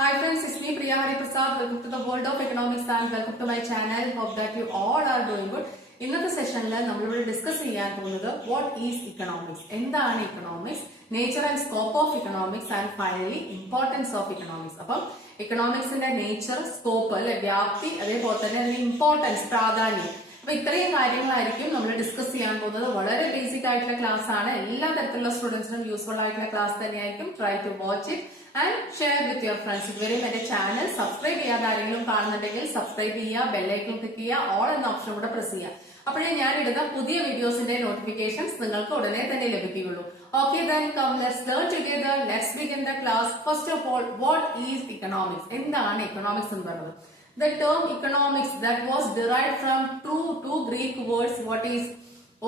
Hi friends, it's me Priya Hari Prasad. Welcome to the world of economics and welcome to my channel. Hope that you all are doing good. ഇന്നത്തെ സെഷനിൽ നമ്മളിവിടെ discuss ചെയ്യാൻ പോകുന്നത് what is economics, എന്താണ് economics, nature and scope of economics and finally importance of economics. അപ്പം ഇക്കണോമിക്സിന്റെ nature, scope അല്ലെ, വ്യാപ്തി, അതേപോലെ തന്നെ അതിന്റെ ഇമ്പോർട്ടൻസ്, പ്രാധാന്യം. അപ്പൊ ഇത്രയും കാര്യങ്ങളായിരിക്കും നമ്മൾ ഡിസ്കസ് ചെയ്യാൻ പോകുന്നത്. വളരെ ബേസിക് ആയിട്ടുള്ള ക്ലാസ് ആണ്. എല്ലാ തരത്തിലുള്ള സ്റ്റുഡൻസിനും യൂസ്ഫുൾ ആയിട്ടുള്ള ക്ലാസ് തന്നെയായിരിക്കും. Try to watch it and share with your friends. ഇതുവരെയും എന്റെ ചാനൽ സബ്സ്ക്രൈബ് ചെയ്യാതെ ആരെങ്കിലും കാണുന്നുണ്ടെങ്കിൽ സബ്സ്ക്രൈബ് ചെയ്യുക, ബെല്ലൈക്കൺ ക്ലിക്ക് ചെയ്യുക, ഓൾ എന്ന ഓപ്ഷൻ കൂടെ പ്രസ് ചെയ്യുക. അപ്പോഴേ ഞാൻ ഇടുന്ന പുതിയ വീഡിയോസിന്റെ നോട്ടിഫിക്കേഷൻസ് നിങ്ങൾക്ക് ഉടനെ തന്നെ ലഭിക്കുകയുള്ളൂ. Okay, then come let's learn together. Let's begin the class. First of all, what is economics? എന്താണ് economics എന്ന് പറയുന്നത്? The term economics that was derived from two Greek words. What is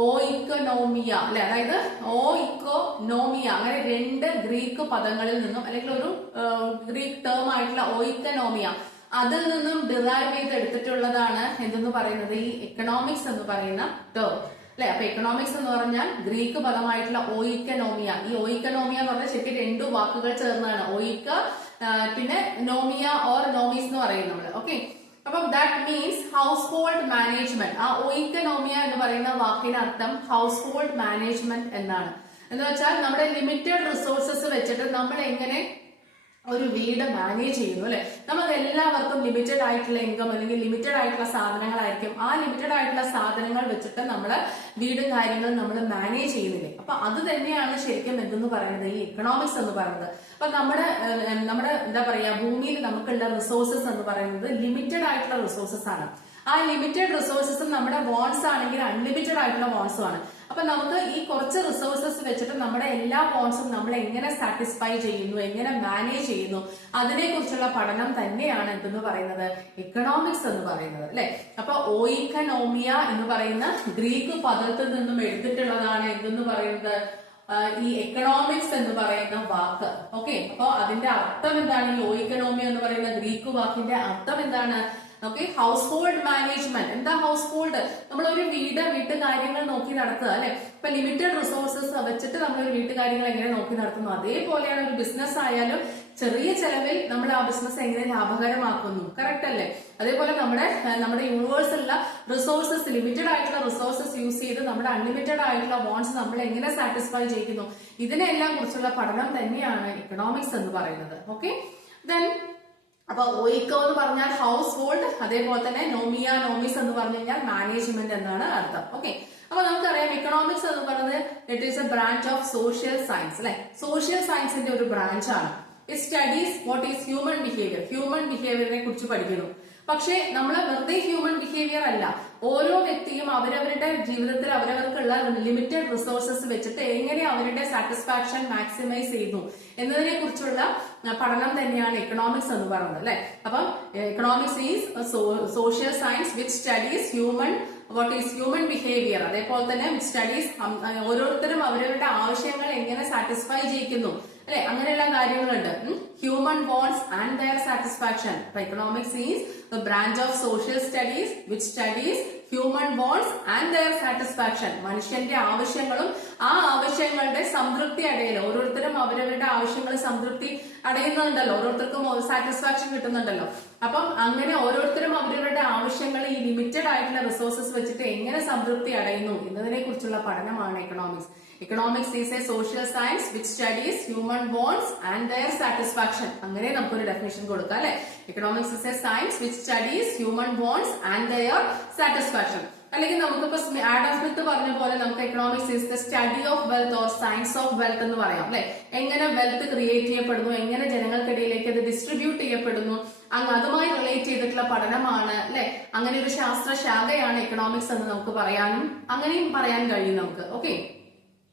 oikonomia? അല്ലെ, അതായത് oikonomia, അങ്ങനെ രണ്ട് Greek പദങ്ങളിൽ നിന്നും അല്ലെങ്കിൽ ഒരു ഗ്രീക്ക് ടേം ആയിട്ടുള്ള oikonomia, അതിൽ നിന്നും ഡിറൈവ് ചെയ്തെടുത്തിട്ടുള്ളതാണ് എന്തെന്ന് പറയുന്നത് ഈ എക്കണോമിക്സ് എന്ന് പറയുന്ന ടേം അല്ലെ. അപ്പൊ എക്കണോമിക്സ് എന്ന് പറഞ്ഞാൽ ഗ്രീക്ക് പദമായിട്ടുള്ള ഓയിക്കനോമിയ. ഈ ഓയിക്കനോമിയ എന്ന് പറഞ്ഞാൽ ശരിക്കും രണ്ടു വാക്കുകൾ ചേർന്നതാണ്. ഓയിക്ക പിന്നെ നോമിയ ഓർ നോമീസ് എന്ന് പറയും നമ്മള്. ഓക്കെ, അപ്പം that means house hold management. ആ ഓയിക്കനോമിയ എന്ന് പറയുന്ന വാക്കിനർത്ഥം ഹൗസ് ഹോൾഡ് മാനേജ്മെന്റ് എന്നാണ്. എന്ന് വെച്ചാൽ നമ്മുടെ ലിമിറ്റഡ് റിസോഴ്സസ് വെച്ചിട്ട് നമ്മൾ എങ്ങനെ ഒരു വീട് മാനേജ് ചെയ്യുന്നു അല്ലെ. നമുക്ക് എല്ലാവർക്കും ലിമിറ്റഡ് ആയിട്ടുള്ള ഇൻകം അല്ലെങ്കിൽ ലിമിറ്റഡ് ആയിട്ടുള്ള സാധനങ്ങളായിരിക്കും. ആ ലിമിറ്റഡ് ആയിട്ടുള്ള സാധനങ്ങൾ വെച്ചിട്ട് നമ്മള് വീടും കാര്യങ്ങളും നമ്മൾ മാനേജ് ചെയ്യുന്നില്ലേ. അപ്പൊ അത് തന്നെയാണ് ശരിക്കും എന്തെന്ന് പറയുന്നത് ഈ എക്കണോമിക്സ് എന്ന് പറയുന്നത്. അപ്പൊ നമ്മുടെ എന്താ പറയാ, ഭൂമിയിൽ നമുക്കുള്ള റിസോഴ്സസ് എന്ന് പറയുന്നത് ലിമിറ്റഡ് ആയിട്ടുള്ള റിസോഴ്സസ് ആണ്. ആ ലിമിറ്റഡ് റിസോഴ്സസും നമ്മുടെ വോൺസ് ആണെങ്കിൽ അൺലിമിറ്റഡ് ആയിട്ടുള്ള വോൺസും ആണ്. അപ്പൊ നമുക്ക് ഈ കുറച്ച് റിസോഴ്സസ് വെച്ചിട്ട് നമ്മുടെ എല്ലാ വോൺസും നമ്മൾ എങ്ങനെ സാറ്റിസ്ഫൈ ചെയ്യുന്നു, എങ്ങനെ മാനേജ് ചെയ്യുന്നു, അതിനെ കുറിച്ചുള്ള പഠനം തന്നെയാണ് എന്തെന്ന് പറയുന്നത് എക്കണോമിക്സ് എന്ന് പറയുന്നത് അല്ലെ. അപ്പൊ ഓയിക്കനോമിയ എന്ന് പറയുന്ന ഗ്രീക്ക് പദത്തിൽ നിന്നും എടുത്തിട്ടുള്ളതാണ് എന്തെന്ന് പറയുന്നത് ഈ എക്കണോമിക്സ് എന്ന് പറയുന്ന വാക്ക്. ഓക്കെ, അപ്പൊ അതിന്റെ അർത്ഥം എന്താണ്? ഈ ഓയിക്കനോമിയ എന്ന് പറയുന്ന ഗ്രീക്ക് വാക്കിന്റെ അർത്ഥം എന്താണ്? Okay, house hold management. എന്താ ഹൗസ് ഹോൾഡ്? നമ്മളൊരു വീട്ടുകാര്യങ്ങൾ നോക്കി നടത്തുക അല്ലെ. ഇപ്പൊ ലിമിറ്റഡ് റിസോഴ്സസ് വെച്ചിട്ട് നമ്മളൊരു വീട്ടുകാര്യങ്ങൾ എങ്ങനെ നോക്കി നടത്തുന്നു, അതേപോലെയാണ് ഒരു ബിസിനസ് ആയാലും ചെറിയ ചെലവിൽ നമ്മൾ ആ ബിസിനസ് എങ്ങനെ ലാഭകരമാക്കുന്നു. കറക്റ്റ് അല്ലേ? അതേപോലെ നമ്മുടെ യൂണിവേഴ്സിലുള്ള റിസോഴ്സസ്, ലിമിറ്റഡ് ആയിട്ടുള്ള റിസോഴ്സസ് യൂസ് ചെയ്ത് നമ്മുടെ അൺലിമിറ്റഡ് ആയിട്ടുള്ള വോൺസ് നമ്മൾ എങ്ങനെ സാറ്റിസ്ഫൈ ചെയ്യുന്നു, ഇതിനെല്ലാം കുറിച്ചുള്ള പഠനം തന്നെയാണ് എക്കണോമിക്സ് എന്ന് പറയുന്നത്. ഓക്കെ, ദെൻ അപ്പൊ ഓയിക്കോ എന്ന് പറഞ്ഞാൽ ഹൗസ് ഹോൾഡ്, അതേപോലെ തന്നെ നോമീസ് എന്ന് പറഞ്ഞു കഴിഞ്ഞാൽ മാനേജ്മെന്റ് എന്നാണ് അർത്ഥം. ഓക്കെ, അപ്പൊ നമുക്കറിയാം എക്കണോമിക്സ് എന്ന് പറയുന്നത് it is a branch of social science അല്ലെ. സോഷ്യൽ സയൻസിന്റെ ഒരു ബ്രാഞ്ച് ആണ്. It studies what is human behaviour. Human ബിഹേവിയറിനെ കുറിച്ച് പഠിക്കുന്നു. പക്ഷെ നമ്മൾ വെറുതെ ഹ്യൂമൻ ബിഹേവിയർ അല്ല, ഓരോ വ്യക്തിയും അവരവരുടെ ജീവിതത്തിൽ അവരവർക്കുള്ള ലിമിറ്റഡ് റിസോഴ്സസ് വെച്ചിട്ട് എങ്ങനെ അവരുടെ സാറ്റിസ്ഫാക്ഷൻ മാക്സിമൈസ് ചെയ്യുന്നു എന്നതിനെ കുറിച്ചുള്ള പഠനം തന്നെയാണ് എക്കണോമിക്സ് എന്ന് പറയുന്നത് അല്ലെ. അപ്പം economics is social science which studies what is human behaviour. അതേപോലെ തന്നെ വിച്ച് സ്റ്റഡീസ് ഓരോരുത്തരും അവരവരുടെ ആവശ്യങ്ങൾ എങ്ങനെ സാറ്റിസ്ഫൈ ചെയ്യിക്കുന്നു അല്ലെ. അങ്ങനെയുള്ള കാര്യങ്ങളുണ്ട്. Human wants and their satisfaction. Economics is the branch of social studies which studies human wants and their satisfaction. മനുഷ്യന്റെ ആവശ്യങ്ങളും ആ ആവശ്യങ്ങളുടെ സംതൃപ്തി അടയലും. ഓരോരുത്തരും അവരവരുടെ ആവശ്യങ്ങൾ സംതൃപ്തി അടയുന്നുണ്ടല്ലോ, ഓരോരുത്തർക്കും സാറ്റിസ്ഫാക്ഷൻ കിട്ടുന്നുണ്ടല്ലോ. അപ്പം അങ്ങനെ ഓരോരുത്തരും അവരവരുടെ ആവശ്യങ്ങൾ ഈ ലിമിറ്റഡ് ആയിട്ടുള്ള റിസോഴ്സസ് വെച്ചിട്ട് എങ്ങനെ സംതൃപ്തി അടയുന്നു എന്നതിനെ കുറിച്ചുള്ള പഠനമാണ് economics. Economics is a social science which studies human wants and their satisfaction. അങ്ങനെ നമുക്കൊരു ഡെഫിനേഷൻ കൊടുക്കാം അല്ലെ. Economics is a science which studies human wants and their satisfaction. അല്ലെങ്കിൽ നമുക്കിപ്പോ ആഡം സ്മിത്ത് പറഞ്ഞ പോലെ നമുക്ക് economics is the study of wealth or science of wealth എന്ന് പറയാം അല്ലെ. എങ്ങനെ വെൽത്ത് ക്രിയേറ്റ് ചെയ്യപ്പെടുന്നു, എങ്ങനെ ജനങ്ങൾക്കിടയിലേക്ക് അത് ഡിസ്ട്രിബ്യൂട്ട് ചെയ്യപ്പെടുന്നു, അതുമായി റിലേറ്റ് ചെയ്തിട്ടുള്ള പഠനമാണ് അല്ലെ. അങ്ങനെ ഒരു ശാസ്ത്ര ശാഖയാണ് എക്കണോമിക്സ് എന്ന് നമുക്ക് പറയാനും അങ്ങനെയും പറയാൻ കഴിയും നമുക്ക്. ഓക്കെ,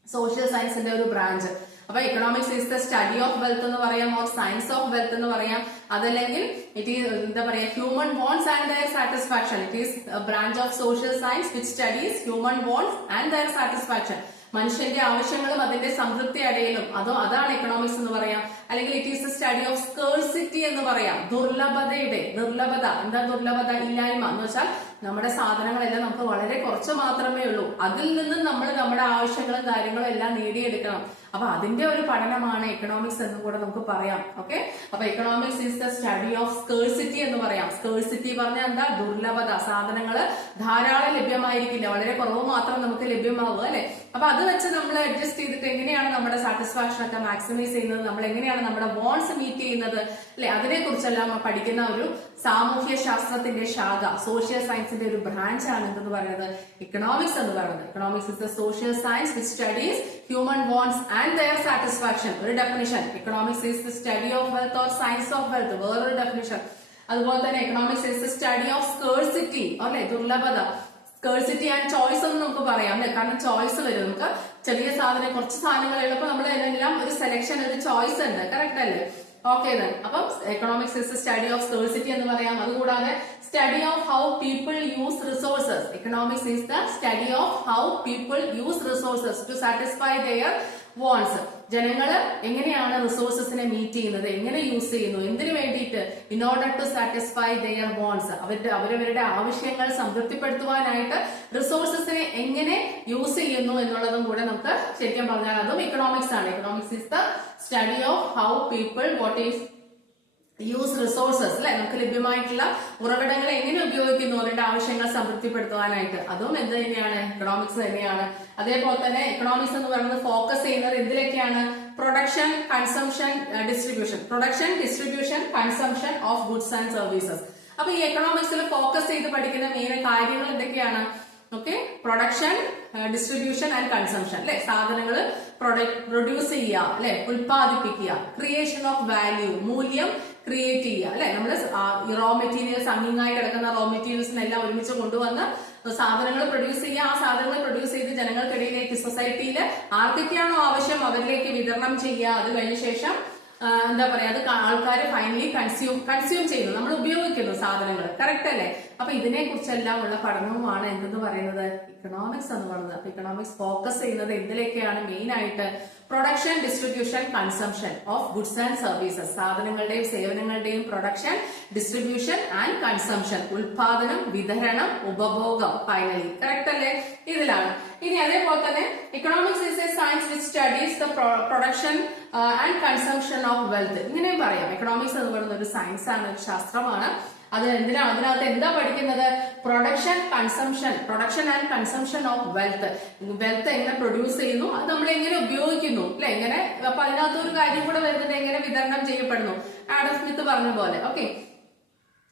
സോഷ്യൽ സയൻസിന്റെ ഒരു ബ്രാഞ്ച്. അപ്പൊ economics is the study of wealth എന്ന് പറയാം, ഓർ സയൻസ് ഓഫ് വെൽത്ത് എന്ന് പറയാം. അതല്ലെങ്കിൽ ഇറ്റ് ഈസ് എന്താ പറയാ human wants and their satisfaction. It is branch of social science which studies human wants and their satisfaction. മനുഷ്യന്റെ ആവശ്യങ്ങളും അതിന്റെ സംതൃപ്തി അടയലും അതാണ് എക്കണോമിക്സ് എന്ന് പറയാം. അല്ലെങ്കിൽ it is the study of scarcity എന്ന് പറയാം. ദുർലഭത. എന്താ ദുർലഭത? ഇല്ലായ്മ എന്ന് വെച്ചാൽ നമ്മുടെ സാധനങ്ങളെല്ലാം നമുക്ക് വളരെ കുറച്ച് മാത്രമേ ഉള്ളൂ. അതിൽ നിന്നും നമ്മൾ നമ്മുടെ ആവശ്യങ്ങളും കാര്യങ്ങളും എല്ലാം നേടിയെടുക്കണം. അപ്പൊ അതിന്റെ ഒരു പഠനമാണ് എക്കണോമിക്സ് എന്നും കൂടെ നമുക്ക് പറയാം. ഓക്കെ, അപ്പൊ economics is the study of scarcity എന്ന് പറയാം. സ്കേഴ്സിറ്റി പറഞ്ഞാൽ എന്താ? ദുർലഭത. സാധനങ്ങൾ ധാരാളം ലഭ്യമായിരിക്കില്ല, വളരെ കുറവ് മാത്രം നമുക്ക് ലഭ്യമാവുക അല്ലെ. അപ്പൊ അത് വെച്ച് നമ്മൾ അഡ്ജസ്റ്റ് ചെയ്തിട്ട് എങ്ങനെയാണ് നമ്മുടെ സാറ്റിസ്ഫാക്ഷൻ ഒക്കെ മാക്സിമൈസ് ചെയ്യുന്നത്, നമ്മൾ എങ്ങനെയാണ് നമ്മുടെ വോൺസ് മീറ്റ് ചെയ്യുന്നത് അല്ലെ, അതിനെ കുറിച്ചെല്ലാം പഠിക്കുന്ന ഒരു സാമൂഹ്യ ശാസ്ത്രത്തിന്റെ ശാഖ, സോഷ്യൽ സയൻസിന്റെ ഒരു ബ്രാഞ്ച് ആണ് എന്തെന്ന് പറയുന്നത്? എക്കണോമിക്സ് എന്ന് പറയുന്നത്. Economics is the social science which studies human wants and their satisfaction. ഒരു definition. Economics is the study of wealth or science of wealth, വേറൊരു ഡെഫിനിഷൻ. അതുപോലെ തന്നെ economics is the study of scarcity അല്ലെ, ദുർലഭത. Scarcity and choice എന്ന് നമുക്ക് പറയാം അല്ലെ, കാരണം ചോയ്സ് വരും. നമുക്ക് ചെറിയ സാധനം, കുറച്ച് സാധനങ്ങൾ ഉള്ളപ്പോൾ നമ്മൾ എല്ലാം ഒരു സെലക്ഷൻ, ഒരു ചോയ്സ് ഉണ്ട്. കറക്റ്റ് അല്ലേ? Okay then. അപ്പം economics is study of scarcity എന്ന് പറയാം. അതുകൂടാതെ study of how people use resources. Economics is the study of how people use resources to satisfy their wants. ജനങ്ങള് എങ്ങനെയാണ് റിസോഴ്സസിനെ മീറ്റ് ചെയ്യുന്നത്, എങ്ങനെ യൂസ് ചെയ്യുന്നു, എന്തിനു വേണ്ടിയിട്ട്? In order to satisfy their wants. അവരവരുടെ ആവശ്യങ്ങൾ സംതൃപ്തിപ്പെടുത്തുവാനായിട്ട് റിസോഴ്സസിനെ എങ്ങനെ യൂസ് ചെയ്യുന്നു എന്നുള്ളതും കൂടെ നമുക്ക് ശരിക്കും പറഞ്ഞാൽ അതും എക്കണോമിക്സ് ആണ്. Economics is the study of how people what is use resources അല്ലെ, നമുക്ക് ലഭ്യമായിട്ടുള്ള ഉറവിടങ്ങളെ എങ്ങനെ ഉപയോഗിക്കുന്നു അവരുടെ ആവശ്യങ്ങൾ സംതൃപ്തിപ്പെടുത്തുവാനായിട്ട്. അതും എന്ത് തന്നെയാണ്? എക്കണോമിക്സ് തന്നെയാണ്. അതേപോലെ തന്നെ എക്കണോമിക്സ് എന്ന് പറയുന്നത് ഫോക്കസ് ചെയ്യുന്നത് എന്തിലൊക്കെയാണ്? Production, consumption, distribution. Production, distribution, consumption of goods and services. അപ്പൊ ഈ എക്കണോമിക്സിൽ ഫോക്കസ് ചെയ്ത് പഠിക്കുന്ന മെയിൻ കാര്യങ്ങൾ എന്തൊക്കെയാണ്? Okay, production, distribution and consumption അല്ലെ, സാധനങ്ങൾ പ്രൊഡ്യൂസ് ചെയ്യുക അല്ലെ, ഉൽപ്പാദിപ്പിക്കുക. ക്രിയേഷൻ ഓഫ് വാല്യൂ, മൂല്യം ക്രിയേറ്റ് ചെയ്യുക അല്ലെ. നമ്മൾ റോ മെറ്റീരിയൽസ്, അങ്ങിങ്ങായി കിടക്കുന്ന റോ മെറ്റീരിയൽസിനെല്ലാം ഒരുമിച്ച് കൊണ്ടുവന്ന് സാധനങ്ങൾ പ്രൊഡ്യൂസ് ചെയ്യുക. ആ സാധനങ്ങൾ പ്രൊഡ്യൂസ് ചെയ്ത് ജനങ്ങൾക്കിടയിലേക്ക്, സൊസൈറ്റിയിൽ ആർക്കൊക്കെയാണോ ആവശ്യം അവരിലേക്ക് വിതരണം ചെയ്യുക. അത് കഴിഞ്ഞ ശേഷം എന്താ പറയാ, അത് ആൾക്കാർ ഫൈനലി കൺസ്യൂം ചെയ്യുന്നു, നമ്മൾ ഉപയോഗിക്കുന്നു സാധനങ്ങൾ. കറക്റ്റ് അല്ലേ? അപ്പൊ ഇതിനെ കുറിച്ചെല്ലാം ഉള്ള പഠനവുമാണ് എന്തെന്ന് പറയുന്നത്? ഇക്കണോമിക്സ് എന്ന് പറയുന്നത്. അപ്പൊ ഇക്കണോമിക്സ് ഫോക്കസ് ചെയ്യുന്നത് എന്തിലേക്കാണ്? മെയിൻ ആയിട്ട് production, distribution, consumption of goods and services. സാധനങ്ങളുടെയും സേവനങ്ങളുടെയും പ്രൊഡക്ഷൻ, ഡിസ്ട്രിബ്യൂഷൻ ആൻഡ് കൺസംഷൻ. ഉൽപാദനം, വിതരണം, ഉപഭോഗം. ഫൈനലി. കറക്റ്റ് അല്ലേ? ഇതിലാണ്. ഇനി അതേപോലെ തന്നെ economics is A science which studies the production and consumption of wealth. ഇങ്ങനെയും പറയാം. എക്കണോമിക്സ് എന്ന് പറയുന്ന ഒരു സയൻസ് ആണ്, ഒരു ശാസ്ത്രമാണ്. അത് എന്തിനാണ്? അതിനകത്ത് എന്താ പഠിക്കുന്നത്? Production, consumption, production and consumption of wealth. Wealth എങ്ങനെ പ്രൊഡ്യൂസ് ചെയ്യുന്നു, അത് നമ്മൾ എങ്ങനെ ഉപയോഗിക്കുന്നു അല്ലെ, എങ്ങനെ. അപ്പൊ അതിനകത്ത് ഒരു കാര്യം കൂടെ വരുന്നത് എങ്ങനെ വിതരണം ചെയ്യപ്പെടുന്നു. ആഡം സ്മിത്ത് പറഞ്ഞ പോലെ. ഓക്കെ,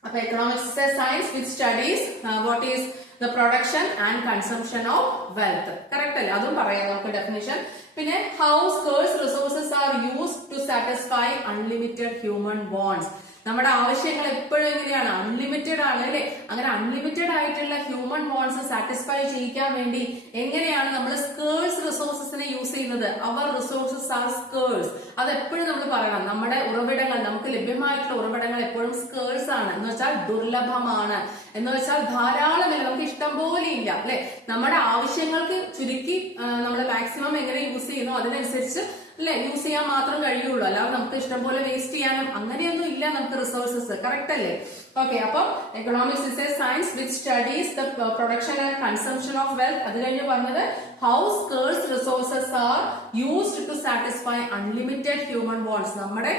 അപ്പൊ economics is a science which studies what is the production and consumption of wealth. Correct അല്ലേ? അതും പറയാം നമുക്ക് ഡെഫിനിഷൻ. പിന്നെ how scarce resources are used to satisfy unlimited human wants. നമ്മുടെ ആവശ്യങ്ങൾ എപ്പോഴും എങ്ങനെയാണ്? അൺലിമിറ്റഡ് ആണ് അല്ലെ. അങ്ങനെ അൺലിമിറ്റഡ് ആയിട്ടുള്ള ഹ്യൂമൻ വോൺസ് സാറ്റിസ്ഫൈ ചെയ്യിക്കാൻ വേണ്ടി എങ്ങനെയാണ് നമ്മൾ സ്കേഴ്സ് റിസോഴ്സസിനെ യൂസ് ചെയ്യുന്നത്? അവർ റിസോഴ്സസ് ആർ സ്കേഴ്സ്. അത് എപ്പോഴും നമ്മൾ പറയണം. നമ്മുടെ ഉറവിടങ്ങൾ, നമുക്ക് ലഭ്യമായിട്ടുള്ള ഉറവിടങ്ങൾ എപ്പോഴും സ്കേഴ്സ് ആണ്. എന്ന് വെച്ചാൽ ദുർലഭമാണ്, എന്ന് വെച്ചാൽ ധാരാളമില്ല, നമുക്ക് ഇഷ്ടം പോലെ ഇല്ല അല്ലെ. നമ്മുടെ ആവശ്യങ്ങൾക്ക് ചുരുക്കി നമ്മൾ മാക്സിമം എങ്ങനെ യൂസ് ചെയ്യുന്നു അതിനനുസരിച്ച് അല്ലെ യൂസ് ചെയ്യാൻ മാത്രം കഴിയുള്ളൂ. അല്ലാതെ നമുക്ക് ഇഷ്ടം പോലെ വേസ്റ്റ് ചെയ്യാനും അങ്ങനെയൊന്നും ഇല്ല നമുക്ക് റിസോഴ്സസ്. കറക്റ്റ് അല്ലേ? ഓക്കെ, അപ്പം economics is a science which studies the production and consumption of wealth. അത് കഴിഞ്ഞ് പറഞ്ഞത് how scarce resources are used to satisfy unlimited human wants. നമ്മുടെ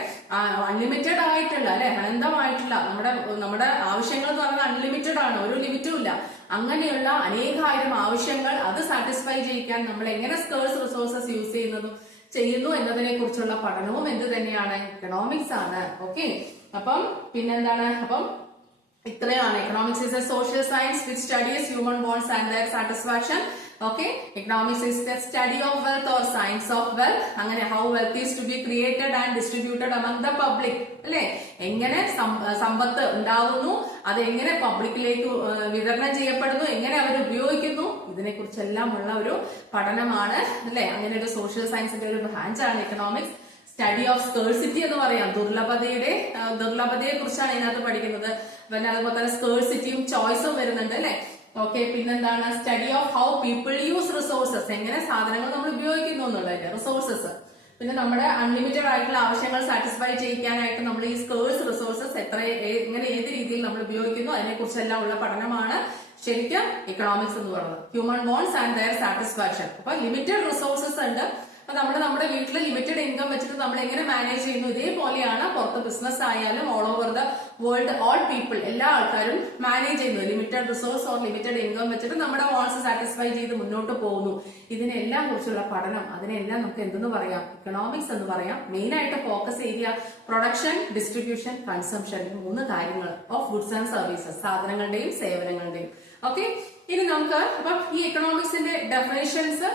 അൺലിമിറ്റഡ് ആയിട്ടുള്ള അല്ലെ, അനന്തമായിട്ടുള്ള നമ്മുടെ ആവശ്യങ്ങൾ എന്ന് പറയുന്നത് അൺലിമിറ്റഡ് ആണ്, ഒരു ലിമിറ്റും ഇല്ല. അങ്ങനെയുള്ള അനേകായിരം ആവശ്യങ്ങൾ അത് സാറ്റിസ്ഫൈ ചെയ്യിക്കാൻ നമ്മൾ എങ്ങനെ സ്കേഴ്സ് റിസോഴ്സസ് യൂസ് ചെയ്യുന്നു എന്നതിനെ കുറിച്ചുള്ള പഠനവും എന്ത് തന്നെയാണ്? എക്കണോമിക്സ് ആണ്. ഓക്കെ, അപ്പം പിന്നെന്താണ്? അപ്പം ഇത്രയാണ്. Economics is a social science which studies human wants and their satisfaction. Okay, economics is the study of wealth or science of wealth. അങ്ങനെ how wealth is to be created and distributed among the public അല്ലെ. എങ്ങനെ സമ്പത്ത് ഉണ്ടാവുന്നു, അത് എങ്ങനെ പബ്ലിക്കിലേക്ക് വിതരണം ചെയ്യപ്പെടുന്നു, എങ്ങനെ അവർ ഉപയോഗിക്കുന്നു, ഇതിനെ കുറിച്ചെല്ലാം ഉള്ള ഒരു പഠനമാണ് അല്ലെ. അങ്ങനെ ഒരു സോഷ്യൽ സയൻസിന്റെ ഒരു ബ്രാഞ്ചാണ് എക്കണോമിക്സ്. സ്റ്റഡി ഓഫ് സ്കേഴ്സിറ്റി എന്ന് പറയാം. ദുർലഭതയെ കുറിച്ചാണ് ഇതിനകത്ത് പഠിക്കുന്നത്. പിന്നെ അതുപോലെ തന്നെ സ്കേഴ്സിറ്റിയും ചോയ്സും വരുന്നുണ്ട് അല്ലെ. ഓക്കെ, പിന്നെന്താണ്? Study of how people use resources. എങ്ങനെ സാധനങ്ങൾ നമ്മൾ ഉപയോഗിക്കുന്നു എന്നുള്ളതിന്റെ റിസോഴ്സസ്. പിന്നെ നമ്മുടെ അൺലിമിറ്റഡ് ആയിട്ടുള്ള ആവശ്യങ്ങൾ സാറ്റിസ്ഫൈ ചെയ്യിക്കാനായിട്ട് നമ്മൾ ഈ സ്കേഴ്സ് റിസോഴ്സസ് എങ്ങനെ ഏത് രീതിയിൽ നമ്മൾ ഉപയോഗിക്കുന്നു അതിനെ കുറിച്ചെല്ലാം ഉള്ള പഠനമാണ് ശരിക്കും എക്കണോമിക്സ് എന്ന് പറയുന്നത്. Human wants and their satisfaction. അപ്പൊ ലിമിറ്റഡ് റിസോഴ്സസ് ഉണ്ട്, അപ്പൊ നമ്മുടെ വീട്ടിൽ ലിമിറ്റഡ് ഇൻകം വെച്ചിട്ട് നമ്മൾ എങ്ങനെ മാനേജ് ചെയ്യുന്നു, ഇതേപോലെയാണ് പുറത്ത് ബിസിനസ് ആയാലും all over the world all people എല്ലാ ആൾക്കാരും മാനേജ് ചെയ്യുന്നത്. Limited resource or limited income വെച്ചിട്ട് നമ്മുടെ വാണ്ട്സ് സാറ്റിസ്ഫൈ ചെയ്ത് മുന്നോട്ട് പോകുന്നു. ഇതിനെല്ലാം കുറിച്ചുള്ള പഠനം, അതിനെല്ലാം നമുക്ക് എന്തെന്ന് പറയാം, ഇക്കണോമിക്സ് എന്ന് പറയാം. മെയിൻ ആയിട്ട് focus area production, distribution, consumption, 3 കാര്യങ്ങൾ ഓഫ് ഗുഡ്സ് ആൻഡ് സർവീസസ്, സാധനങ്ങളുടെയും സേവനങ്ങളുടെയും. ഓക്കെ, ഇനി നമുക്ക് അപ്പം ഈ എക്കണോമിക്സിന്റെ ഡെഫിനേഷൻസ്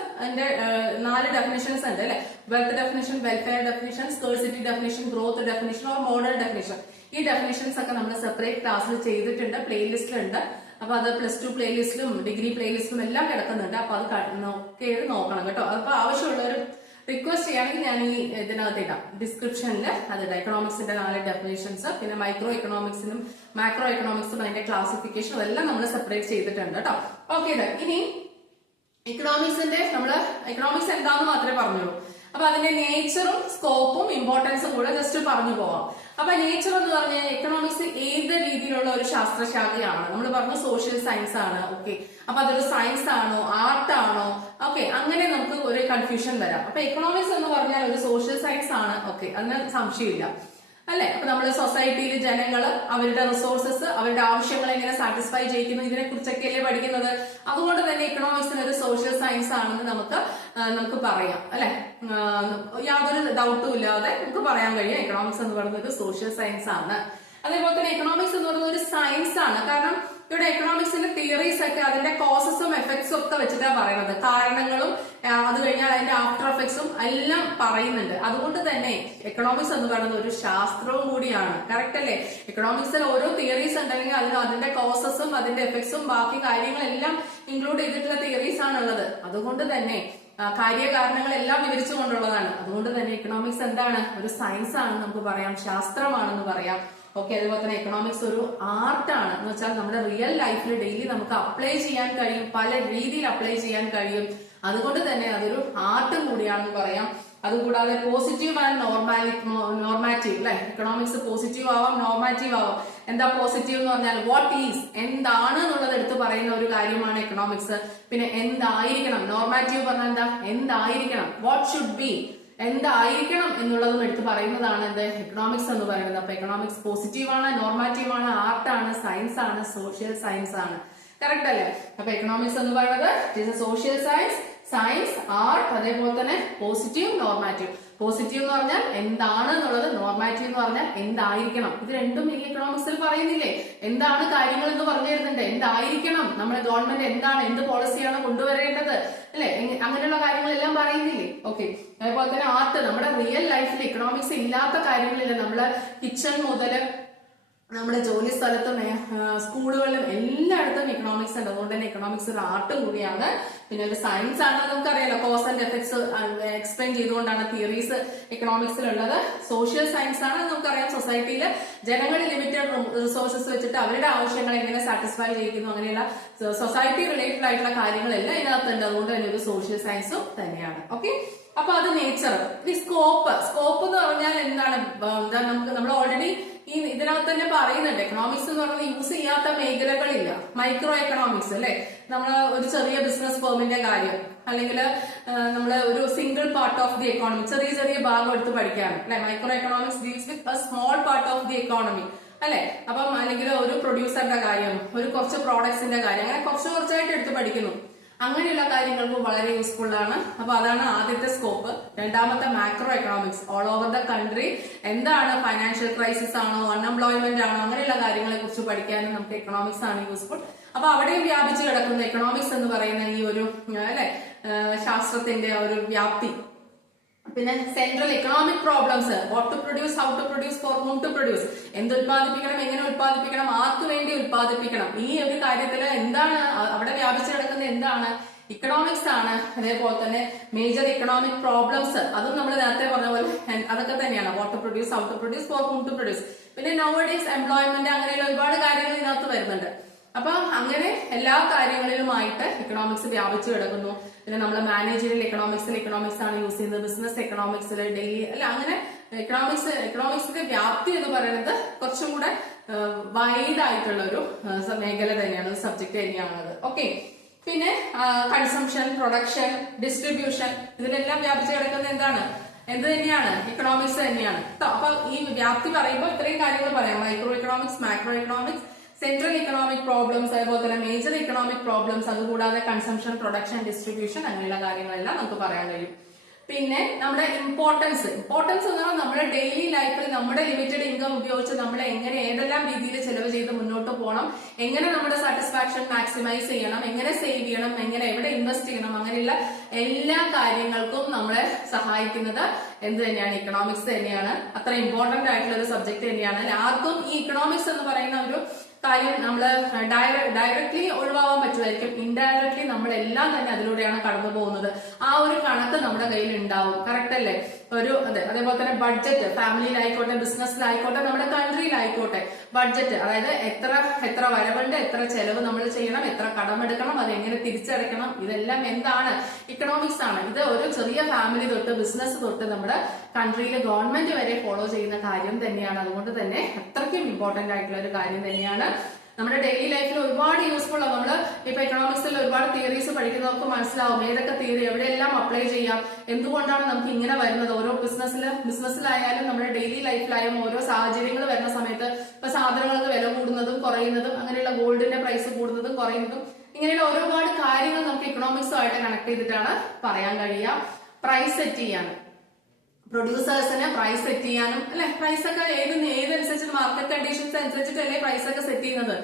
4 ഡെഫിനേഷൻസ് ഉണ്ട് അല്ലെ. Wealth definition, welfare definition, scarcity definition, growth definition or model definition. ഈ ഡെഫിനേഷൻസ് ഒക്കെ നമ്മൾ സെപ്പറേറ്റ് ക്ലാസ്സിൽ ചെയ്തിട്ടുണ്ട്, പ്ലേലിസ്റ്റിലുണ്ട്. അപ്പൊ അത് +2 പ്ലേലിസ്റ്റിലും ഡിഗ്രി പ്ലേലിസ്റ്റിലും എല്ലാം കിടക്കുന്നുണ്ട്. അപ്പൊ അത് കേട്ട് നോക്കണം കേട്ടോ. അപ്പൊ ആവശ്യമുള്ളവർ റിക്വസ്റ്റ് ചെയ്യുകയാണെങ്കിൽ ഞാൻ ഈ ഇതിനകത്ത് ഇടാം ഡിസ്ക്രിപ്ഷനിൽ. അതിന്റെ എക്കണോമിക്സിന്റെ 4 ഡെഫിനേഷൻസ്, പിന്നെ മൈക്രോ എക്കണോമിക്സിനും മാക്രോ എക്കണോമിക്സും അതിന്റെ ക്ലാസിഫിക്കേഷനും എല്ലാം നമ്മൾ സെപ്പറേറ്റ് ചെയ്തിട്ടുണ്ട് കേട്ടോ. ഓക്കെ, ഇനി എക്കണോമിക്സ് എന്താണെന്ന് മാത്രമേ പറഞ്ഞുള്ളൂ. അപ്പൊ അതിന്റെ നേച്ചറും സ്കോപ്പും ഇമ്പോർട്ടൻസും കൂടെ ജസ്റ്റ് പറഞ്ഞു പോവാം. അപ്പൊ നേച്ചർ എന്ന് പറഞ്ഞാൽ എക്കണോമിക്സ് ഏത് രീതിയിലുള്ള ഒരു ശാസ്ത്രശാഖയാണ്? നമ്മൾ പറഞ്ഞു സോഷ്യൽ സയൻസ് ആണ്. ഓക്കെ, അപ്പൊ അതൊരു സയൻസ് ആണോ, ആർട്ട് ആണോ? ഓക്കെ, അങ്ങനെ നമുക്ക് ഒരു കൺഫ്യൂഷൻ വരാം. അപ്പൊ എക്കണോമിക്സ് എന്ന് പറഞ്ഞാൽ ഒരു സോഷ്യൽ സയൻസ് ആണ്. ഓക്കെ, അതിന് സംശയമില്ല അല്ലെ. അപ്പൊ നമ്മുടെ സൊസൈറ്റിയിൽ ജനങ്ങൾ അവരുടെ റിസോഴ്സസ്, അവരുടെ ആവശ്യങ്ങൾ എങ്ങനെ സാറ്റിസ്ഫൈ ചെയ്യിക്കുന്നു, ഇതിനെ കുറിച്ചൊക്കെയല്ലേ പഠിക്കുന്നത്. അതുകൊണ്ട് തന്നെ എക്കണോമിക്സിന് ഒരു സോഷ്യൽ സയൻസ് ആണെന്ന് നമുക്ക് പറയാം അല്ലെ. യാതൊരു ഡൗട്ടും ഇല്ലാതെ നമുക്ക് പറയാൻ കഴിയും എക്കണോമിക്സ് എന്ന് പറയുന്നത് ഒരു സോഷ്യൽ സയൻസ് ആണ്. അതേപോലെ തന്നെ എക്കണോമിക്സ് എന്ന് പറയുന്നത് ഒരു സയൻസ് ആണ്. കാരണം ഇവിടെ എക്കണോമിക്സിന്റെ തിയറീസ് ഒക്കെ അതിന്റെ കോസസും എഫക്ട്സും ഒക്കെ വെച്ചിട്ടാണ് പറയുന്നത്. കാരണങ്ങളും അത് കഴിഞ്ഞാൽ അതിന്റെ ആഫ്റ്റർ എഫക്ട്സും എല്ലാം പറയുന്നുണ്ട്. അതുകൊണ്ട് തന്നെ എക്കണോമിക്സ് എന്ന് പറയുന്നത് ഒരു ശാസ്ത്രവും കൂടിയാണ്. കറക്റ്റ് അല്ലേ? എക്കണോമിക്സിൽ ഓരോ തിയറീസ് ഉണ്ടെങ്കിൽ അതിന്റെ കോസസും അതിന്റെ എഫക്ട്സും ബാക്കി കാര്യങ്ങളെല്ലാം ഇൻക്ലൂഡ് ചെയ്തിട്ടുള്ള തിയറീസ് ആണുള്ളത്. അതുകൊണ്ട് തന്നെ കാര്യകാരണങ്ങളെല്ലാം വിവരിച്ചുകൊണ്ടുള്ളതാണ്. അതുകൊണ്ട് തന്നെ എക്കണോമിക്സ് എന്താണ്? ഒരു സയൻസ് ആണെന്ന് നമുക്ക് പറയാം, ശാസ്ത്രമാണെന്ന് പറയാം. ഓക്കെ, അതുപോലെ തന്നെ എക്കണോമിക്സ് ഒരു ആർട്ടാണ്. എന്ന് വെച്ചാൽ നമ്മുടെ റിയൽ ലൈഫിൽ ഡെയിലി നമുക്ക് അപ്ലൈ ചെയ്യാൻ കഴിയും, പല രീതിയിൽ അപ്ലൈ ചെയ്യാൻ കഴിയും. അതുകൊണ്ട് തന്നെ അതൊരു ആർട്ടും കൂടിയാണെന്ന് പറയാം. അതുകൂടാതെ പോസിറ്റീവ് ആൻഡ് നോർമാറ്റീവ് അല്ലെ. എക്കണോമിക്സ് പോസിറ്റീവ് ആവാം, നോർമാറ്റീവ് ആവാം. എന്താ പോസിറ്റീവ് എന്ന് പറഞ്ഞാൽ വാട്ട് ഈസ്, എന്താണ് എന്നുള്ളത് എടുത്ത് പറയുന്ന ഒരു കാര്യമാണ് എക്കണോമിക്സ്. പിന്നെ എന്തായിരിക്കണം, നോർമാറ്റീവ് പറഞ്ഞാൽ എന്തായിരിക്കണം, വാട്ട് ഷുഡ് ബി, എന്തായിരിക്കണം എന്നുള്ളതും എടുത്ത് പറയുന്നതാണ് എന്ത്, എക്കണോമിക്സ് എന്ന് പറയുന്നത്. അപ്പൊ എക്കണോമിക്സ് പോസിറ്റീവ് ആണ്, നോർമാറ്റീവ് ആണ്, ആർട്ടാണ്, സയൻസ് ആണ്, സോഷ്യൽ സയൻസ് ആണ്. കറക്റ്റ് അല്ലേ? അപ്പൊ എക്കണോമിക്സ് എന്ന് പറയുന്നത് സോഷ്യൽ സയൻസ്, ആർട്ട്, അതേപോലെ തന്നെ പോസിറ്റീവ്, നോർമാറ്റീവ്. പോസിറ്റീവ് എന്ന് പറഞ്ഞാൽ എന്താണ് എന്നുള്ളത്, നോർമാറ്റീവ് എന്ന് പറഞ്ഞാൽ എന്തായിരിക്കണം. ഇത് രണ്ടും ഈ എക്കണോമിക്സിൽ പറയുന്നില്ലേ? എന്താണ് കാര്യങ്ങൾ എന്ന് പറഞ്ഞു തരുന്നുണ്ട്, എന്തായിരിക്കണം, നമ്മുടെ ഗവൺമെന്റ് എന്താണ്, എന്ത് പോളിസിയാണ് കൊണ്ടുവരേണ്ടത് അല്ലെ, അങ്ങനെയുള്ള കാര്യങ്ങളെല്ലാം പറയുന്നില്ലേ? ഓക്കെ, അതേപോലെ തന്നെ ആർട്ട്, നമ്മുടെ റിയൽ ലൈഫിൽ എക്കണോമിക്സ് ഇല്ലാത്ത കാര്യങ്ങളില്ല. നമ്മള് കിച്ചൺ മുതൽ നമ്മുടെ ജോലി സ്ഥലത്തും സ്കൂളുകളിലും എല്ലായിടത്തും എക്കണോമിക്സ് ഉണ്ട്. അതുകൊണ്ട് തന്നെ എക്കണോമിക്സ് ഒരു ആർട്ടും കൂടിയാണ്. പിന്നെ ഒരു സയൻസ് ആണ്, നമുക്കറിയാലോ. കോസ് ആൻഡ് എഫക്ട്സ് എക്സ്പ്ലെയിൻ ചെയ്തുകൊണ്ടാണ് തിയറീസ് എക്കണോമിക്സിലുള്ളത്. സോഷ്യൽ സയൻസ് ആണ്, നമുക്കറിയാം. സൊസൈറ്റിയിൽ ജനങ്ങൾ ലിമിറ്റഡ് റിസോഴ്സസ് വെച്ചിട്ട് അവരുടെ ആവശ്യങ്ങൾ എങ്ങനെ സാറ്റിസ്ഫൈ ചെയ്യിക്കുന്നു, അങ്ങനെയുള്ള സൊസൈറ്റി റിലേറ്റഡ് ആയിട്ടുള്ള കാര്യങ്ങളെല്ലാം ഇതിനകത്തുണ്ട്. അതുകൊണ്ട് തന്നെ ഒരു സോഷ്യൽ സയൻസും തന്നെയാണ്. ഓക്കെ, അപ്പൊ അത് നേച്ചർ. ഈ സ്കോപ്പ് എന്ന് പറഞ്ഞാൽ എന്താണ്? നമ്മൾ ഓൾറെഡി ഇതിനകത്ത് തന്നെ പറയുന്നുണ്ട്. എക്കണോമിക്സ് എന്ന് പറയുന്നത് യൂസ് ചെയ്യാത്ത മേഖലകളില്ല. മൈക്രോ എക്കണോമിക്സ് അല്ലെ, നമ്മള് ഒരു ചെറിയ ബിസിനസ് ഫേമിന്റെ കാര്യം, അല്ലെങ്കിൽ നമ്മള് ഒരു single part of the economy, ചെറിയ ഭാഗം എടുത്ത് പഠിക്കാണ് അല്ലെ. Micro economics deals with a small part of the economy അല്ലെ. അപ്പം അല്ലെങ്കിൽ ഒരു പ്രൊഡ്യൂസറുടെ കാര്യം, ഒരു കുറച്ച് പ്രോഡക്ട്സിന്റെ കാര്യം, അങ്ങനെ കുറച്ചായിട്ട് എടുത്ത് പഠിക്കുന്നു. അങ്ങനെയുള്ള കാര്യങ്ങൾക്ക് വളരെ യൂസ്ഫുൾ ആണ്. അപ്പൊ അതാണ് ആദ്യത്തെ സ്കോപ്പ്. രണ്ടാമത്തെ macro economics, all over the country എന്താണ്, ഫൈനാൻഷ്യൽ ക്രൈസിസ് ആണോ, അൺഎംപ്ലോയ്മെന്റ് ആണോ, അങ്ങനെയുള്ള കാര്യങ്ങളെ കുറിച്ച് പഠിക്കാനും നമുക്ക് എക്കണോമിക്സ് ആണ് യൂസ്ഫുൾ. അപ്പൊ അവിടെയും വ്യാപിച്ചു കിടക്കുന്ന എക്കണോമിക്സ് എന്ന് പറയുന്ന ഈ ഒരു അല്ലെ ശാസ്ത്രത്തിന്റെ ഒരു വ്യാപ്തി. പിന്നെ central economic problems, what to produce, how to produce, for whom to produce, എന്ത് ഉത്പാദിപ്പിക്കണം, എങ്ങനെ ഉത്പാദിപ്പിക്കണം, ആർക്ക് വേണ്ടി ഉത്പാദിപ്പിക്കണം, ഈ ഒരു കാര്യത്തിൽ എന്താണ് അവിടെ വ്യാപിച്ചു കിടക്കുന്നത്, എന്താണ്, ഇക്കണോമിക്സ് ആണ്. അതേപോലെ തന്നെ മേജർ എക്കണോമിക് പ്രോബ്ലംസ്, അതും നമ്മൾ നേരത്തെ പറഞ്ഞ പോലെ അതൊക്കെ തന്നെയാണ്. What to produce, how to produce, for whom to produce. പിന്നെ നൗഡേയ്സ് എംപ്ലോയ്മെന്റ്, അങ്ങനെയുള്ള ഒരുപാട് കാര്യങ്ങൾ ഇതിനകത്ത് വരുന്നുണ്ട്. അപ്പൊ അങ്ങനെ എല്ലാ കാര്യങ്ങളിലുമായിട്ട് എക്കണോമിക്സ് വ്യാപിച്ചു കിടക്കുന്നു. പിന്നെ നമ്മൾ മാനേജറിയൽ എക്കണോമിക്സ് ആണ് യൂസ് ചെയ്യുന്നത്, ബിസിനസ് എക്കണോമിക്സിൽ ഡെയിലി അല്ല, അങ്ങനെ എക്കണോമിക്സിന്റെ വ്യാപ്തി എന്ന് പറയുന്നത് കുറച്ചും കൂടെ വൈഡ് ആയിട്ടുള്ള ഒരു മേഖല തന്നെയാണ്, ഒരു സബ്ജക്ട് തന്നെയാണത്. ഓക്കെ, പിന്നെ കൺസംഷൻ, പ്രൊഡക്ഷൻ, ഡിസ്ട്രിബ്യൂഷൻ, ഇതിലെല്ലാം വ്യാപിച്ചു കിടക്കുന്ന എന്ത് തന്നെയാണ്? ഇക്കണോമിക്സ് തന്നെയാണ്. അപ്പൊ ഈ വ്യാപ്തി പറയുമ്പോൾ ഇത്രയും കാര്യങ്ങൾ പറയാം: micro economics, macro economics, central economic problems, അതുപോലെ തന്നെ മേജർ ഇക്കണോമിക് പ്രോബ്ലംസ്, അതുകൂടാതെ കൺസംഷൻ, പ്രൊഡക്ഷൻ, ഡിസ്ട്രിബ്യൂഷൻ, അങ്ങനെയുള്ള കാര്യങ്ങളെല്ലാം നമുക്ക് പറയാൻ കഴിയും. പിന്നെ നമ്മുടെ ഇമ്പോർട്ടൻസ് എന്ന് പറഞ്ഞാൽ നമ്മുടെ ഡെയിലി ലൈഫിൽ നമ്മുടെ ലിമിറ്റഡ് ഇൻകം ഉപയോഗിച്ച് നമ്മൾ എങ്ങനെ ഏതെല്ലാം രീതിയിൽ ചെലവ് ചെയ്ത് മുന്നോട്ട് പോകണം, എങ്ങനെ നമ്മുടെ സാറ്റിസ്ഫാക്ഷൻ മാക്സിമൈസ് ചെയ്യണം, എങ്ങനെ സേവ് ചെയ്യണം, എങ്ങനെ എവിടെ ഇൻവെസ്റ്റ് ചെയ്യണം, അങ്ങനെയുള്ള എല്ലാ കാര്യങ്ങൾക്കും നമ്മളെ സഹായിക്കുന്നത് എന്ത് തന്നെയാണ്? ഇക്കണോമിക്സ് തന്നെയാണ്. അത്ര ഇമ്പോർട്ടന്റ് ആയിട്ടുള്ള ഒരു സബ്ജക്ട് തന്നെയാണ്. ആർക്കും ഈ ഇക്കണോമിക്സ് എന്ന് പറയുന്ന ഒരു കാര്യം നമ്മൾ ഡയറക്ട്ലി ഒഴിവാകാൻ പറ്റുമായിരിക്കും. ഇൻഡയറക്ട്ലി നമ്മളെല്ലാം തന്നെ അതിലൂടെയാണ് കടന്നു പോകുന്നത്. ആ ഒരു കണക്ക് നമ്മുടെ കയ്യിൽ ഉണ്ടാവും. കറക്റ്റ് അല്ലേ? അതേപോലെ തന്നെ ബഡ്ജറ്റ്, ഫാമിലിയിലായിക്കോട്ടെ, ബിസിനസ്സിലായിക്കോട്ടെ, നമ്മുടെ കൺട്രിയിലായിക്കോട്ടെ, ബഡ്ജറ്റ്, അതായത് എത്ര വരവുണ്ട്, എത്ര ചെലവ് നമ്മൾ ചെയ്യണം, എത്ര കടമെടുക്കണം, അത് എങ്ങനെ തിരിച്ചടയ്ക്കണം, ഇതെല്ലാം എന്താണ്? ഇക്കണോമിക്സ് ആണ്. ഇത് ഒരു ചെറിയ ഫാമിലി തൊട്ട് ബിസിനസ് തൊട്ട് നമ്മുടെ കൺട്രിയിലെ ഗവൺമെന്റ് വരെ ഫോളോ ചെയ്യുന്ന കാര്യം തന്നെയാണ്. അതുകൊണ്ട് തന്നെ അത്രയ്ക്കും ഇമ്പോർട്ടന്റ് ആയിട്ടുള്ള ഒരു കാര്യം തന്നെയാണ്. നമ്മുടെ ഡെയിലി ലൈഫിൽ ഒരുപാട് യൂസ്ഫുൾ ആണ്. നമ്മള് ഇപ്പൊ എക്കണോമിക്സിൽ ഒരുപാട് തിയറീസ് പഠിക്കുന്നവർക്ക് മനസ്സിലാവും ഏതൊക്കെ തിയറി എവിടെയെല്ലാം അപ്ലൈ ചെയ്യാം, എന്തുകൊണ്ടാണ് നമുക്ക് ഇങ്ങനെ വരുന്നത്. ഓരോ ബിസിനസ്സിലായാലും നമ്മുടെ ഡെയിലി ലൈഫിലായാലും ഓരോ സാഹചര്യങ്ങൾ വരുന്ന സമയത്ത് ഇപ്പൊ സാധനങ്ങൾക്ക് വില കൂടുന്നതും കുറയുന്നതും, അങ്ങനെയുള്ള ഗോൾഡിന്റെ പ്രൈസ് കൂടുന്നതും കുറയുന്നതും, ഇങ്ങനെയുള്ള ഒരുപാട് കാര്യങ്ങൾ നമുക്ക് ഇക്കണോമിക്സുമായിട്ട് കണക്ട് ചെയ്തിട്ടാണ് പറയാൻ കഴിയുക. പ്രൈസ് സെറ്റ് ചെയ്യാനും, പ്രൊഡ്യൂസേഴ്സിന് പ്രൈസ് സെറ്റ് ചെയ്യാനും, അല്ലെ, പ്രൈസ് ഒക്കെ ഏതനുസരിച്ച് മാർക്കറ്റ് കണ്ടീഷൻസ് അനുസരിച്ചിട്ടല്ലേ പ്രൈസ് ഒക്കെ സെറ്റ് ചെയ്യുന്നത്.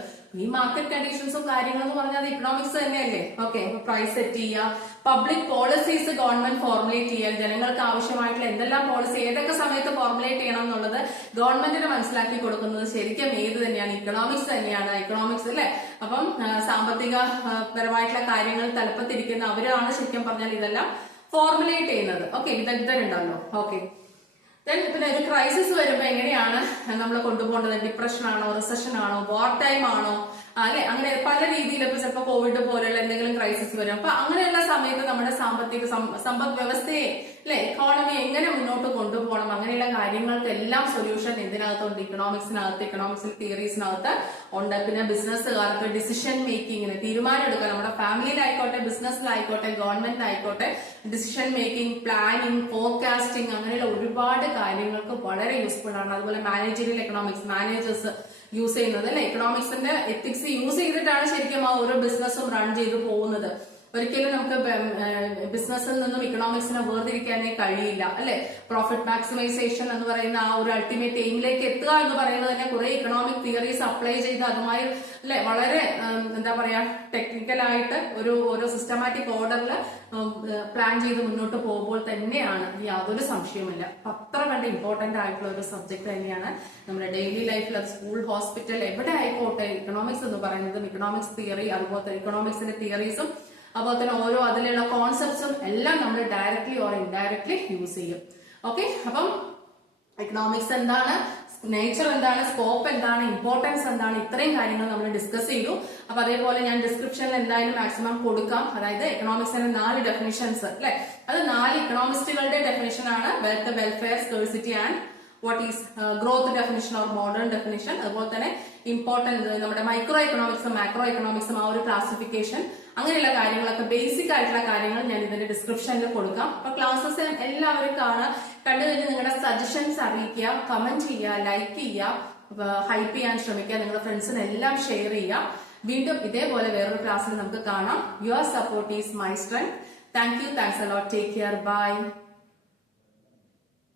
ഈ മാർക്കറ്റ് കണ്ടീഷൻസും കാര്യങ്ങളും എന്ന് പറഞ്ഞാൽ അത് ഇക്കണോമിക്സ് തന്നെയല്ലേ. ഓക്കെ, പ്രൈസ് സെറ്റ് ചെയ്യുക, പബ്ലിക് പോളിസീസ് ഗവൺമെന്റ് ഫോർമുലേറ്റ് ചെയ്യുക, ജനങ്ങൾക്ക് ആവശ്യമായിട്ടുള്ള എന്തെല്ലാം പോളിസി ഏതൊക്കെ സമയത്ത് ഫോർമുലേറ്റ് ചെയ്യണം എന്നുള്ളത് ഗവൺമെന്റിന് മനസ്സിലാക്കി കൊടുക്കുന്നത് ശരിക്കും ഏത് തന്നെയാണ്? ഇക്കണോമിക്സ് തന്നെയാണ്. ഇക്കണോമിക്സ് അല്ലെ. അപ്പം സാമ്പത്തിക പരമായിട്ടുള്ള കാര്യങ്ങൾ തലപ്പത്തിരിക്കുന്ന അവരാണ് ശരിക്കും പറഞ്ഞാൽ ഇതെല്ലാം ഫോർമുലേറ്റ് ചെയ്യുന്നത്. ഓക്കെ, വിദഗ്ധരുണ്ടല്ലോ. ഓക്കെ, പിന്നെ ഒരു ക്രൈസിസ് വരുമ്പോ എങ്ങനെയാണ് നമ്മൾ കൊണ്ടുപോകേണ്ടത്? ഡിപ്രഷൻ ആണോ, റിസഷൻ ആണോ, വാർ ടൈം ആണോ, അല്ലെ, അങ്ങനെ പല രീതിയിൽ. ഇപ്പൊ ചിലപ്പോൾ കോവിഡ് പോലെയുള്ള എന്തെങ്കിലും ക്രൈസിസ് വരും. അപ്പൊ അങ്ങനെയുള്ള സമയത്ത് നമ്മുടെ സമ്പദ് വ്യവസ്ഥയെ, അല്ലെ, ഇക്കോണമി എങ്ങനെ മുന്നോട്ട് കൊണ്ടുപോകണം, അങ്ങനെയുള്ള കാര്യങ്ങൾക്കെല്ലാം സൊല്യൂഷൻ ഇതിനകത്തുണ്ട്. ഇക്കണോമിക്സിൽ തിയറീസിനകത്ത് ഉണ്ട്. പിന്നെ ബിസിനസ്സുകാർക്ക് ഡിസിഷൻ മേക്കിങ്ങിന്, തീരുമാനം എടുക്കാൻ, നമ്മുടെ ഫാമിലിയിലായിക്കോട്ടെ, ബിസിനസ്സിലായിക്കോട്ടെ, ഗവൺമെന്റിലായിക്കോട്ടെ, ഡിസിഷൻ മേക്കിംഗ്, പ്ലാനിങ്, ഫോർകാസ്റ്റിംഗ്, അങ്ങനെയുള്ള ഒരുപാട് കാര്യങ്ങൾക്ക് വളരെ യൂസ്ഫുൾ ആണ്. അതുപോലെ മാനേജറിയൽ എക്കണോമിക്സ്, മാനേജേഴ്സ് യൂസ് ചെയ്യുന്നത്, അല്ലെ, എക്കണോമിക്സിന്റെ എത്തിക്സ് യൂസ് ചെയ്തിട്ടാണ് ശരിക്കും ആ ഓരോ ബിസിനസ്സും റൺ ചെയ്തു പോകുന്നത്. ഒരിക്കലും നമുക്ക് ബിസിനസ്സിൽ നിന്നും ഇക്കണോമിക്സിനെ വേർതിരിക്കാനേ കഴിയില്ല, അല്ലെ. പ്രോഫിറ്റ് മാക്സിമൈസേഷൻ എന്ന് പറയുന്ന ആ ഒരു അൾട്ടിമേറ്റ് എയിമിലേക്ക് എത്തുക എന്ന് പറയുന്നത് തന്നെ കുറെ ഇക്കണോമിക് തിയറീസ് അപ്ലൈ ചെയ്ത് അതുമായി, അല്ലെ, വളരെ എന്താ പറയാ, ടെക്നിക്കലായിട്ട് ഓരോ സിസ്റ്റമാറ്റിക് ഓർഡറിൽ പ്ലാൻ ചെയ്ത് മുന്നോട്ട് പോകുമ്പോൾ തന്നെയാണ്, യാതൊരു സംശയവുമില്ല. അത്ര കണ്ട് ഇമ്പോർട്ടന്റ് ആയിട്ടുള്ള ഒരു സബ്ജക്ട് തന്നെയാണ് നമ്മുടെ ഡെയിലി ലൈഫിൽ. അത് സ്കൂൾ, ഹോസ്പിറ്റൽ, എവിടെ ആയിക്കോട്ടെ, ഇക്കണോമിക്സ് എന്ന് പറയുന്നതും ഇക്കണോമിക്സ് തിയറി, അതുപോലെ ഇക്കണോമിക്സിന്റെ തിയറീസും അതുപോലെ തന്നെ ഓരോ അതിലുള്ള കോൺസെപ്റ്റ്സും എല്ലാം നമ്മൾ ഡയറക്ട്ലി ഓർ ഇൻഡയറക്ട്ലി യൂസ് ചെയ്യും. ഓക്കെ, അപ്പം എക്കണോമിക്സ് എന്താണ്, നേച്ചർ എന്താണ്, സ്കോപ്പ് എന്താണ്, ഇമ്പോർട്ടൻസ് എന്താണ്, ഇത്രയും കാര്യങ്ങൾ നമ്മൾ ഡിസ്കസ് ചെയ്തു. അപ്പൊ അതേപോലെ ഞാൻ ഡിസ്ക്രിപ്ഷനിൽ എന്തായാലും മാക്സിമം കൊടുക്കാം. അതായത് എക്കണോമിക്സിന്റെ 4 ഡെഫിനിഷൻസ്, അല്ലെ, അത് 4 ഇക്കണോമിസ്റ്റുകളുടെ ഡെഫിനിഷൻ ആണ്. Wealth, welfare, scarcity and what is growth definition or modern definition. അതുപോലെ തന്നെ ഇമ്പോർട്ടൻസ്, നമ്മുടെ മൈക്രോ എക്കണോമിക്സും മാക്രോ എക്കണോമിക്സും ആ ഒരു ക്ലാസിഫിക്കേഷൻ, അങ്ങനെയുള്ള കാര്യങ്ങളൊക്കെ, ബേസിക് ആയിട്ടുള്ള കാര്യങ്ങൾ ഞാൻ ഇതിന്റെ ഡിസ്ക്രിപ്ഷനിൽ കൊടുക്കാം. അപ്പൊ ക്ലാസ്സസ് എല്ലാവരും കണ്ടു കഴിഞ്ഞ് നിങ്ങളുടെ സജഷൻസ് അറിയിക്കുക, കമന്റ് ചെയ്യുക, ലൈക്ക് ചെയ്യുക, ഹൈപ്പ് ചെയ്യാൻ ശ്രമിക്കുക, നിങ്ങളുടെ ഫ്രണ്ട്സിന് എല്ലാം ഷെയർ ചെയ്യുക. വീണ്ടും ഇതേപോലെ വേറൊരു ക്ലാസ്സിൽ നമുക്ക് കാണാം. Your support is my strength. Thank you, thanks a lot, take care, by.